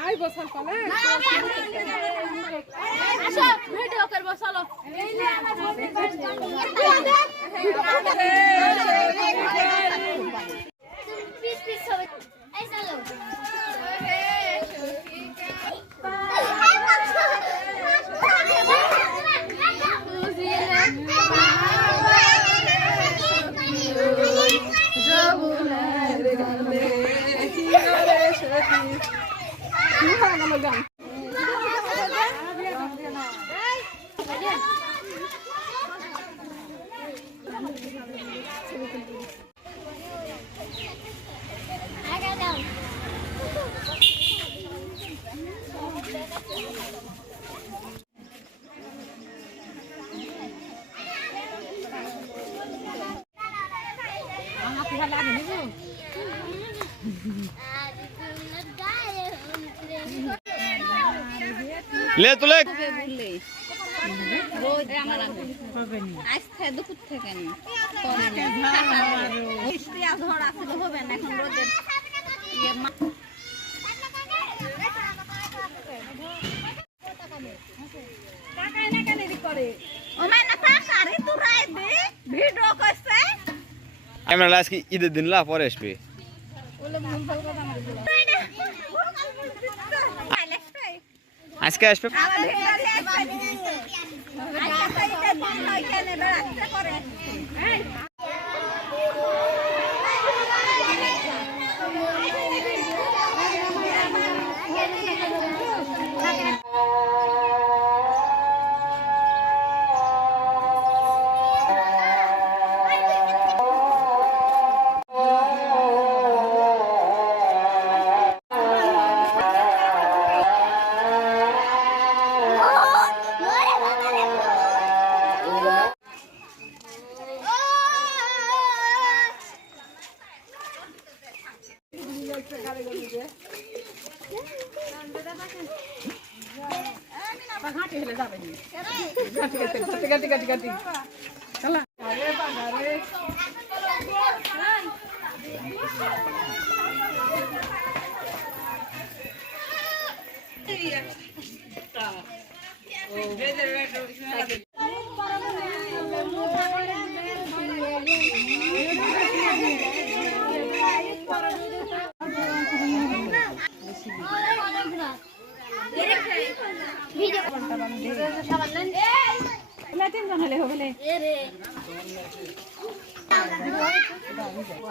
I বসাল পালে আসো ভিডিও করব চলো পিস পিস হবে এই চলো ले तो ले कैमरा लास्ट की इधर दिन ला फॉरेस्ट पे আজকে আসবে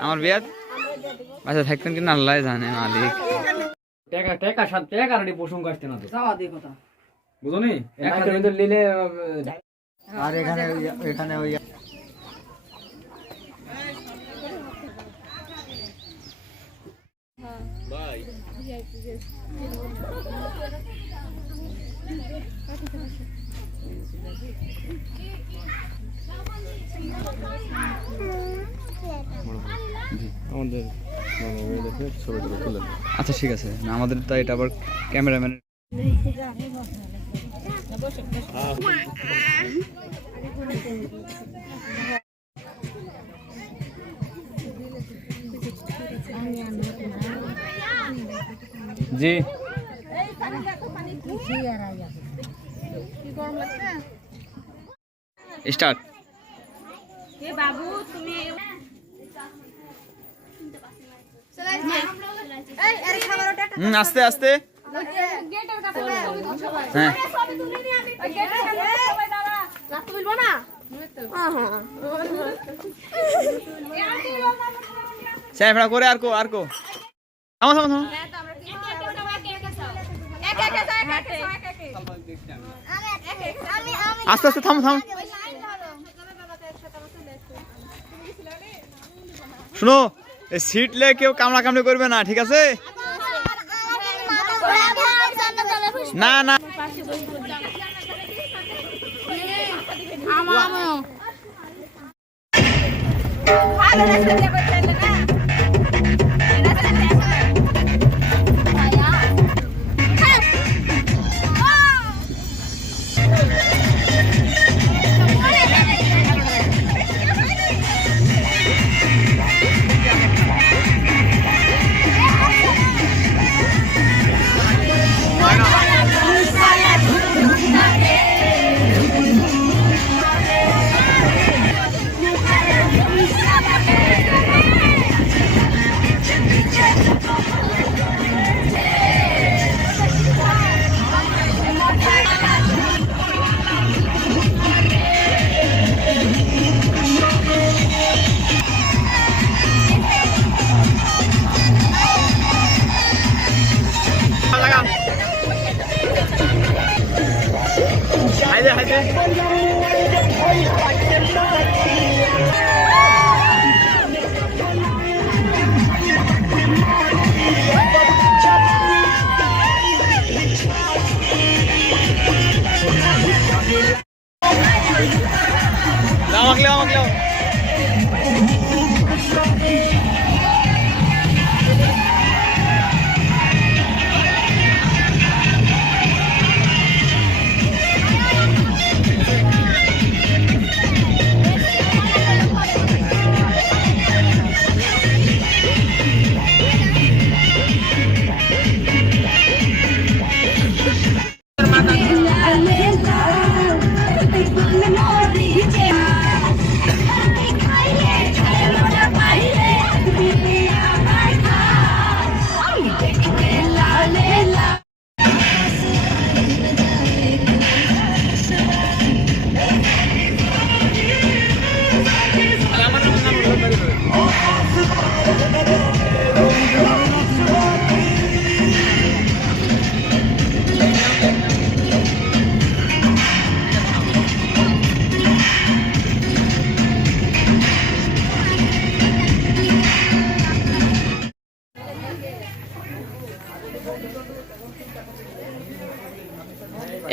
আমার বিয়াত আচ্ছা থাকতেন কি না আল্লাহ জানে মালিক টাকা টাকা সাত টাকা আর প্রসঙ্গ আসতে না তো যাওয়া দিয়ে কথা বুঝনি একটা ভিতর নিলে আর এখানে এখানে ওই ভাই আমাদের ছবি টবি তুলে আচ্ছা ঠিক আছে না আমাদের তো এটা আবার ক্যামেরাম্যান জি স্টার্ট বাবু তুমি আস্তে আস্তে হ্যাঁ স্যাফরা করে আর কো থামো থামো থামো আস্তে আস্তে থামো থামো শুনো সিট লে কেউ কামড়া কামড়ি করবে না ঠিক আছে না না আমাকে আমাকে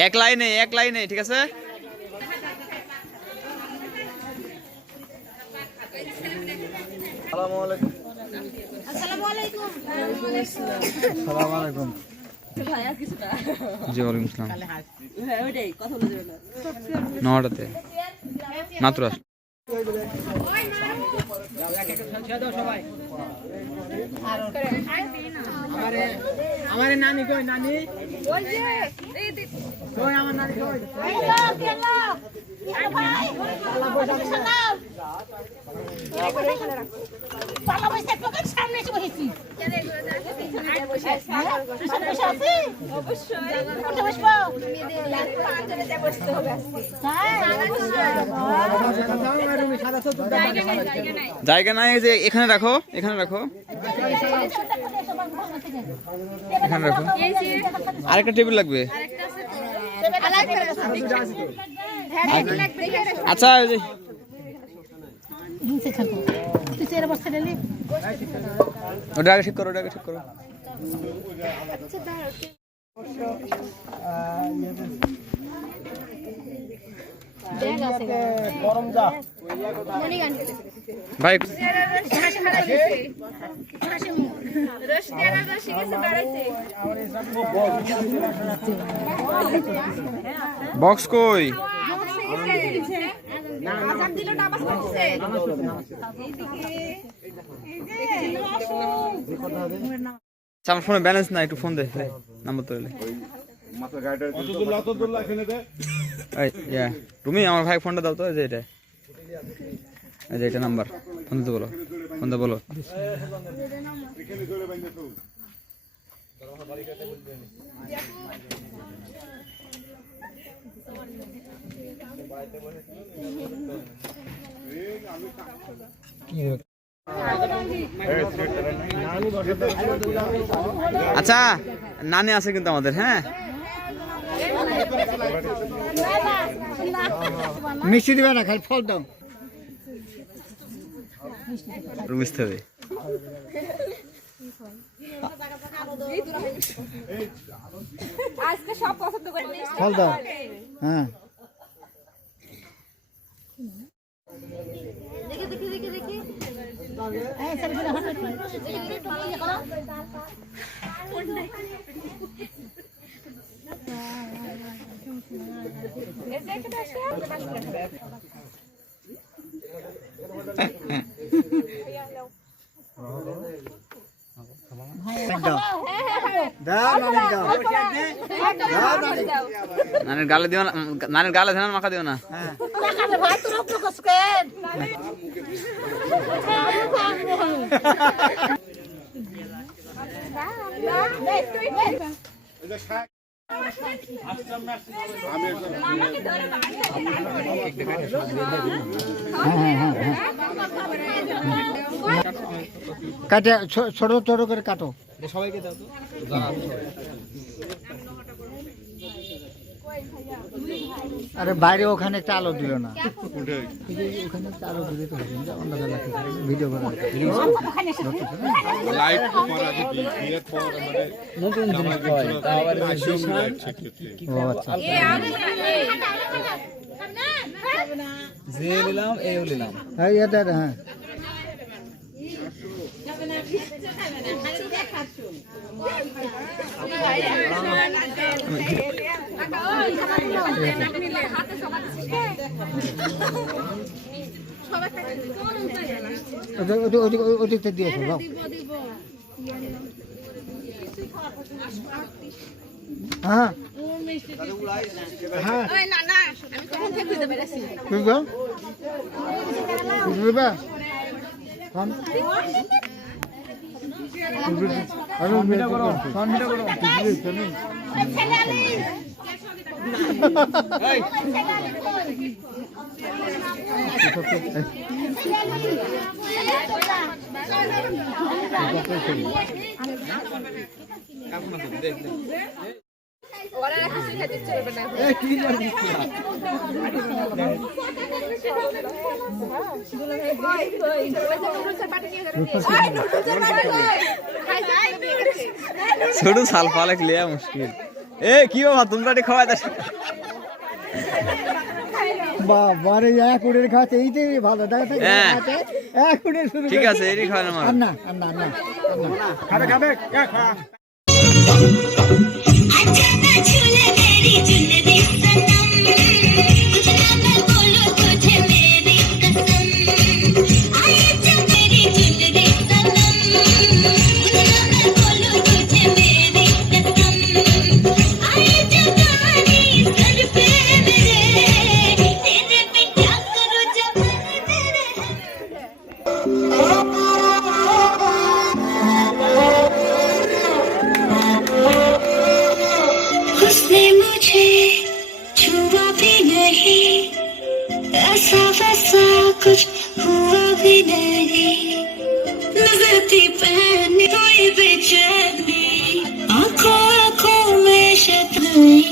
এক লাইনে ঠিক আছে। আসসালামু আলাইকুম। আসসালামু আলাইকুম। জি ওয়ালাইকুম আসসালাম। নটাতে মাত্র আস আমারে নানি কই নানি ওই যে কই আমার নানি কই জায়গা নাই, যে এখানে রাখো, এখানে রাখো, এখানে রাখো। আরেকটা টেবিল লাগবে। আচ্ছা ওটা আগে ঠিক করো, ওটা আগে ঠিক করো। ভাই বক্স কই? আমার ফোনে ব্যালেন্স নাই, একটু ফোন দে নাম্বার তো তুমি আমার ভাই ফোনটা দাও তো, এই যে এটা, এই যে এটা নাম্বার, ফোন দিতে বলো, ফোনটা বলো। আচ্ছা নানি আছে কিন্তু আমাদের, হ্যাঁ মিষ্টি দিবে না, খালি ফল দাও। বুঝতে হবে। আজকে সব পছন্দ করে ফল দাও। হ্যাঁ দেখি দেখি দেখি দেখি নানের গালে দিও না, নানের গালে ধান মাখা দিও না। কাটে ছোট ছোট করে কাটো। সবাইকে দাও তো। আরে বাইরে ওখানে একটা আলো দিল না ওখানে একটা আলো দিলে তো হবে অন্ধকার লাগছে ভিডিও করা লাইট পর আগে বিয়ের পর আমাদের নতুন জিনিস হয় আবার ও আচ্ছা যে নিলাম এই নিলাম হ্যাঁ এটা হ্যাঁ ওদিকটা দিয়েছো বাবু হ্যাঁ হ্যাঁ বুঝলো বুঝবে ছোট সাল পালে লিয়া মুশকিল এ কি বাবা তোমরা খাওয়াই দাও বাবারে এক কুড়ির খাচ্ছে এইটাই ভালো দেখা এক কুড়ির শুরু ঠিক আছে এরই খাওয়ানো আমার না না না খাবে খাবে খা अच्छा ना झूले मेरी झूले सनम कुछ ना मैं बोलूं तुझे मेरी कसम आए जब मेरी झूले सनम कुछ ना मैं बोलूं तुझे मेरी कसम आए जब गाड़ी सर पे मेरे तेरे पे क्या करूं जब तेरे उसने मुझे छुआ भी नहीं ऐसा वैसा कुछ हुआ भी नहीं नजर थी पहनी कोई बेचैनी आंखों आंखों में शतनी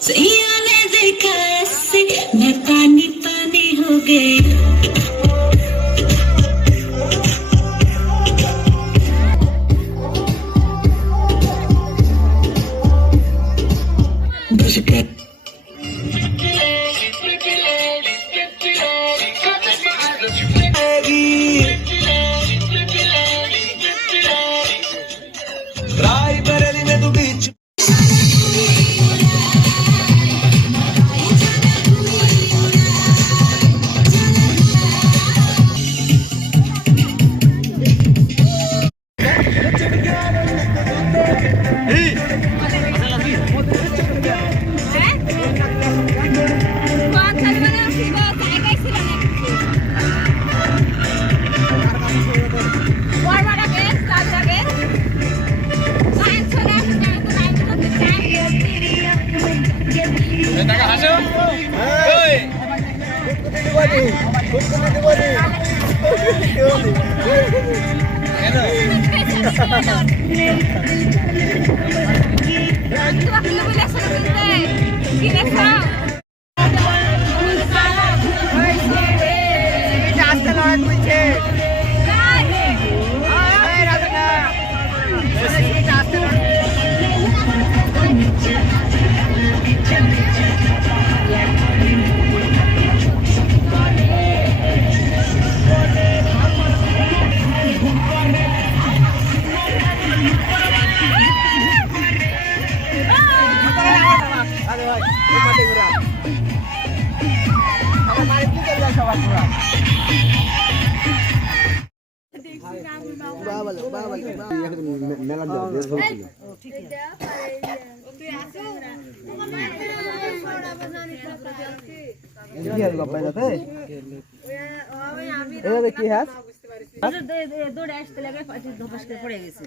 सैया ने देखा ऐसे मैं पानी पानी हो गई কি হাত দৌড়ে আসতে লাগে ধপাস করে পড়ে গেছে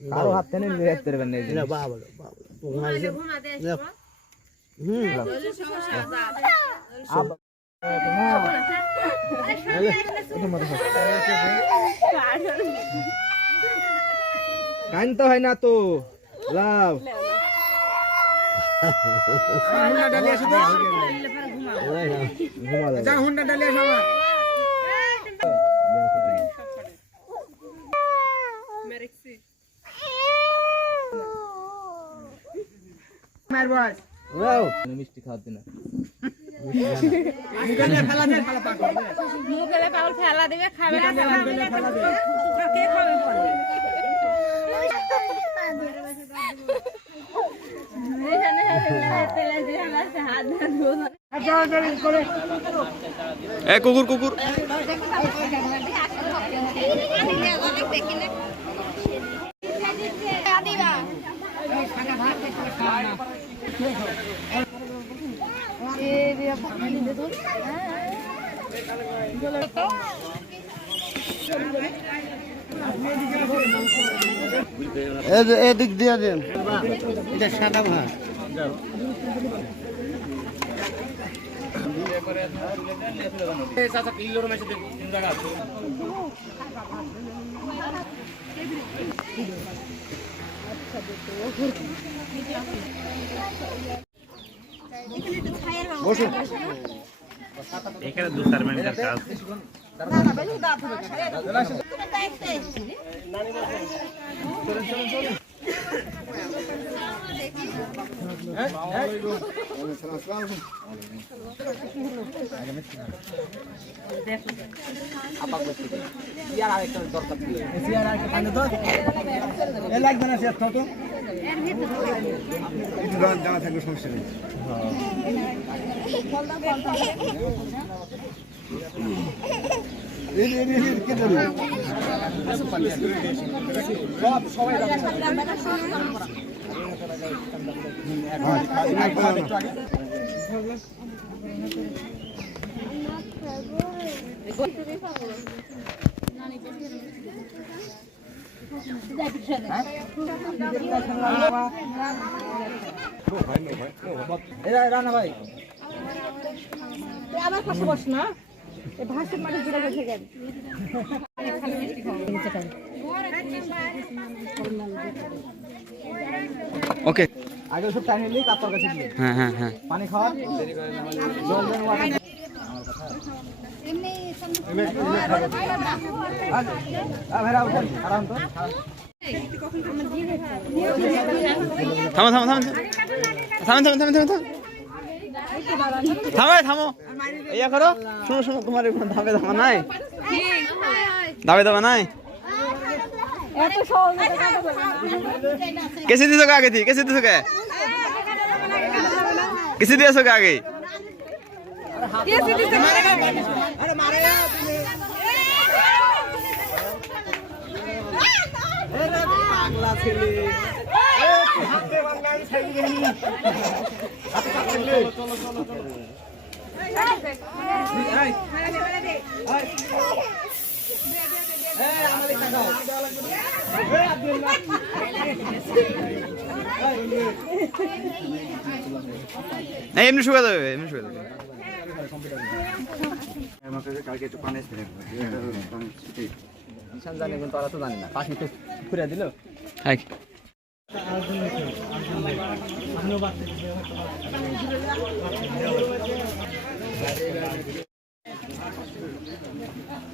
আরো হাত টেনে নিয়ে আসতে পারবেন না বাবা কানতে হয় না তো লাভ মিষ্টি খাওয়াতে না মুখে পাগল ফেলা দেবে খাবে না কে খাবে পরে এ কুকুর কুকুর এদিক দিয়ে দেন এটা সাদা ভাত এখানে 2-4 মিনিটের কাজ জানা থাকলে সমস্যা নেই রানা ভাই আমার পাশে বস না এই ভাষার মানে ঘুরে গেছে কেন ওকে আগে সব টাইম নিলেই তারপর কাছে দিলে হ্যাঁ হ্যাঁ হ্যাঁ পানি খাওয়া জল দেন ওয়াটার আরাম তো থামো থামো থামো থামো থামো থামো থামো থামো থামো থামো ইয়া করো শুনো শুনো তোমার এখানে দাবে দাবা নাই দাবে দাবা নাই এত সহজ कैसे दिसो आगे थी कैसे दिसो क्या किसी दिसो क्या आगे नहीं एमনি শুকা দেবে এমনি শুকা দেবে আমাকে কালকে একটু পানি এসে নিশান জানে কিন্তু তারা তো জানে না পানি তো ঘুরে দিল হাই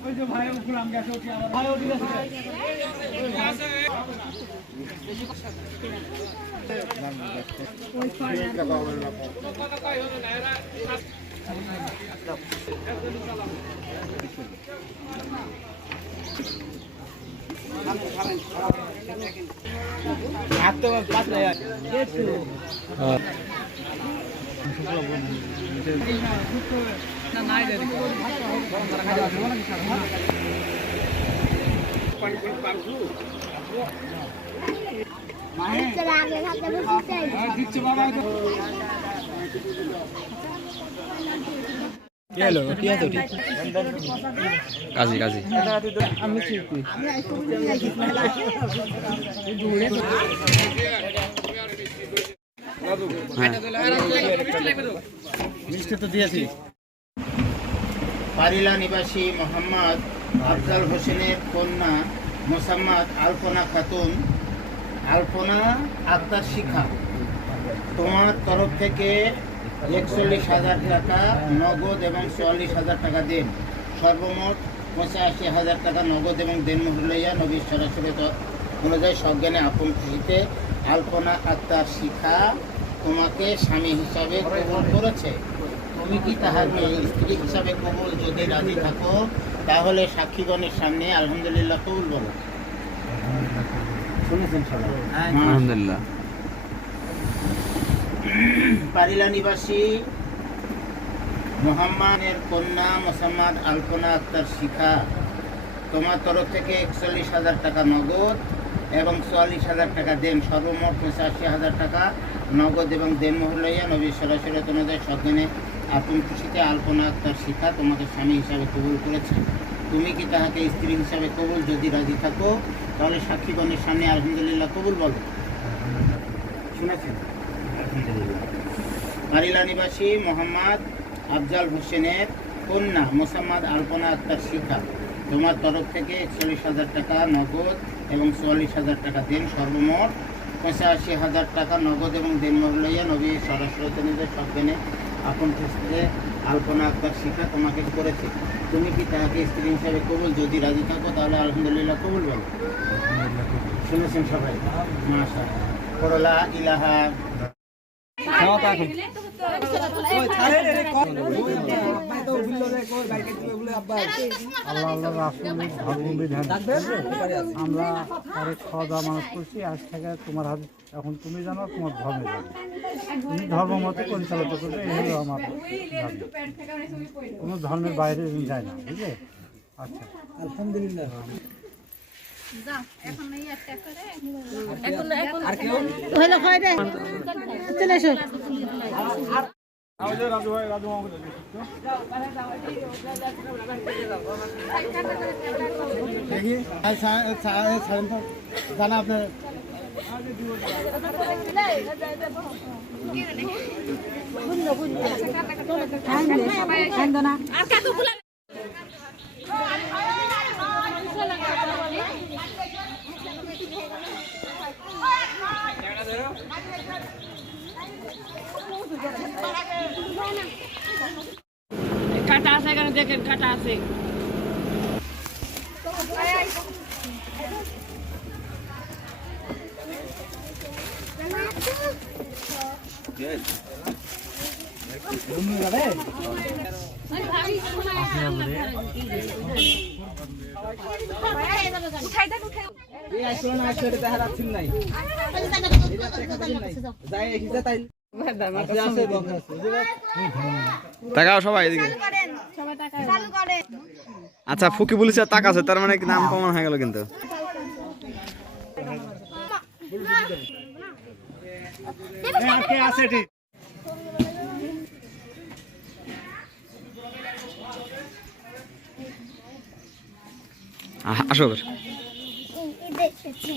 ওই যে ভাই উপর আম গাছে উঠে আমার ভাই উঠে গেছে হাত তো পাস না यार না নাই রে কাজী কাজী আমি চিপি মিষ্টি তো দিয়েছি পারিলা নিবাসী মোহাম্মদ আফজাল হোসেনের কন্যা মোসাম্মদ আলপনা খাতুন আলপনা আক্তার শিখা, তোমার তরফ থেকে ৪১,০০০ টাকা নগদ এবং ৪৪,০০০ টাকা দেন, সর্বমোট ৮৫,০০০ টাকা নগদ এবং দেনমোহর লইয়া নবীর সরাসরি অনুযায়ী সজ্ঞানে আপন খুশিতে আলপনা আক্তার শিখা তোমাকে স্বামী হিসাবে কবুল করেছে। তুমি কি তাহাকে স্ত্রী হিসাবে কবুল যদি রাজি থাকো তাহলে সাক্ষীগণের সামনে আলহামদুলিল্লাহ কবুল বলো। শুনেছেন সবাই? আলহামদুলিল্লাহ। পারিলা নিবাসী মোহাম্মদের কন্যা মোসাম্মদ আলপনা আক্তার শিখা, তোমার তরফ থেকে ৪১,০০০ টাকা নগদ এবং ৪৪,০০০ টাকা দেন, সর্বমোট ৮৫,০০০ টাকা নগদ এবং দেনমোহর লইয়া নবীর সরাসরি অনুযায়ী সজ্ঞানে আপন খুশিতে আলপনা আক্তার শিখা তোমাকে স্বামী হিসাবে কবুল করেছে। তুমি কি তাহাকে স্ত্রী হিসাবে কবুল যদি রাজি থাকো তাহলে সাক্ষীগণের সামনে আলহামদুলিল্লাহ কবুল বলো। শুনেছেন? আলহামদুলিল্লাহ। পারিলা নিবাসী মোহাম্মদ আফজাল হোসেনের কন্যা মোসাম্মদ আলপনা আক্তার শিখা, তোমার তরফ থেকে ৪১,০০০ টাকা নগদ এবং ৪৪,০০০ টাকা দেন, সর্বমোট ৮৫,০০০ টাকা নগদ এবং দেনমোহর লইয়া নবী সরাসরি অনুযায়ী সজ্ঞানে আপন খুশিতে আলপনা আক্তার শিখা তোমাকে করেছে। তুমি কি তাহাকে স্ত্রী হিসাবে কবুল যদি রাজি থাকো তাহলে আলহামদুলিল্লাহ কবুল বলো। শুনেছেন সবাই? মাশাআল্লাহ। করলা ইলাহা আল্লাহ আল্লাহ রাসূলের ধর্মবিধান আমরা পরে খাওয়া দাওয়া মানুষ করছি। আজ থেকে তোমার হাতে এখন তুমি জানো, তোমার ধর্মে জানো, তুমি ধর্ম মতো পরিচালিত করবে, এই হলো আমার দাবি। কোনো ধর্মের বাইরে যায় না, বুঝলে? আচ্ছা, আলহামদুলিল্লাহ। চলে এসো। জানা আপনার কাটা আছে এখানে, দেখেন কাটা আছে। তাকাও সবাই এদিকে। আচ্ছা, ফুকি বলেছে তাক আছে, তার মানে নাম প্রমাণ হয়ে গেল কিন্তু। আসো দেখেছি।